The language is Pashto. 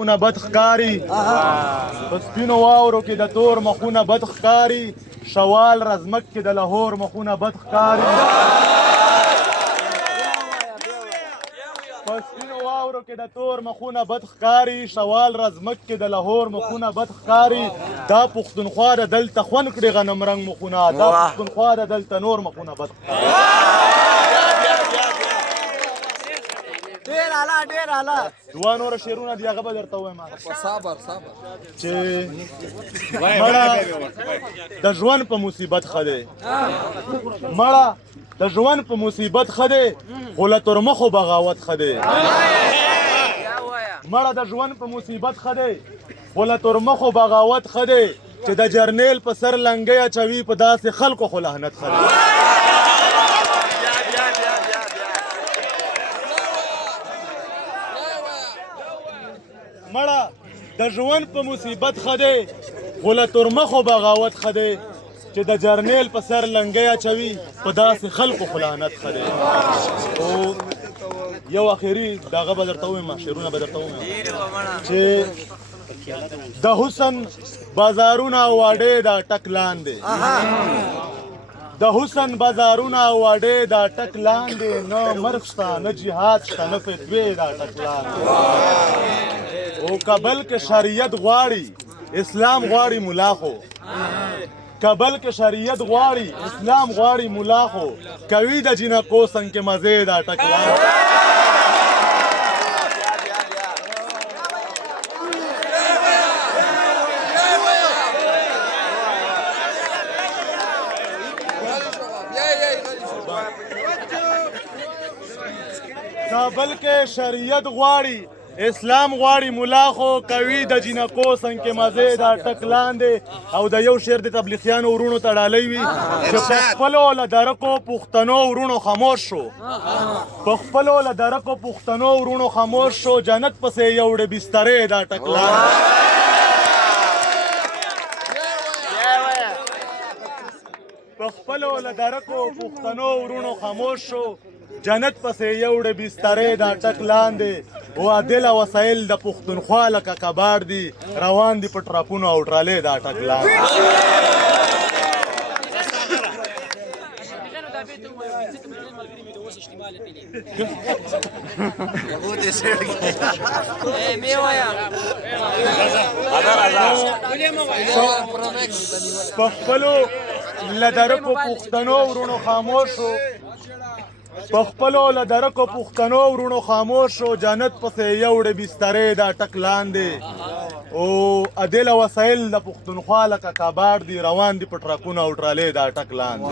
مخونه بد ښکاري په سپینو واورو کې د تور مخونه بد ښکاري شوال رزمک کې د لاهور مخونه بد ښکاري په سپینو واورو کې د تور مخونه بد ښکاري شوال رزمک کې د لاهور مخونه بد ښکاري دا پښتونخوا د دلته خوند کړي غنم رنګ مخونه دا پښتونخوا د دلته نور مخونه بد ښکاري ډېر اعلی ډېر اعلی دوه نور شعرونه دي هغه به درته ووایم صبر چې مړه د ژوند په مصیبت ښه دی مړه د ژوند په مصیبت ښه دی خو له ترمخو بغاوت ښه دی مړه د ژوند په مصیبت ښه دی خو له ترمخو بغاوت ښه دی چې د جرنیل په سر لنګۍ اچوي په داسې خلکو خو لعنت ښه دی مړه د ژوند په مصیبت ښه دی خو له ترمخو بغاوت ښه دی چې د جرنیل په سر لنګۍ اچوي په داسې خلکو خو لعنت ښه دی او یو اخري دغه به درته ووایم شعرونه به درته ووایم چې د حسن بازارونه واډې دا ټک لاندې د حسن بازارونه واډې دا ټک لاندې نه مرګ شته نه جهاد شته نه فتوې دا ټک لاندې او کابل کې شریعت غواړي اسلام غواړي ملا خو کابل کې شریعت غواړي اسلام غواړي ملا خو کوي د جنکو څنګ کې مزې دا ټک لاندې کابل کې شریعت غواړي اسلام غواړي ملا خو کوي د جنکو څنګ کې مزې دا ټک لاندې او د یو شعر د تبلیغیانو ورونو ته ډالۍ وي چې په خپلو له درکو پښتنو ورونو خاموش شو په خپلو له درکو پښتنو ورونو خاموش شو جنت پسې یوړې بسترې دا ټک لاندې په خپلو له درکو پښتنو ورونو خاموش شو جنت پسې یوړې بسترې دا ټک لاندې او عادل وسایل د پښتونخوا لکه کباړ دي روان دي په ټراپونو او ټرالې دا ټک لاندې په خپلو له درکو پښتنو ورونو خاموش شو په خپلو له درکو پښتنو ورونو خاموش شو جنت پسې یوړې بسترې دا ټک لاندې او عادل وسایل د پښتونخوا لکه کباړ دي روان دي په ټرکونو او ټرالې دا ټک لاندې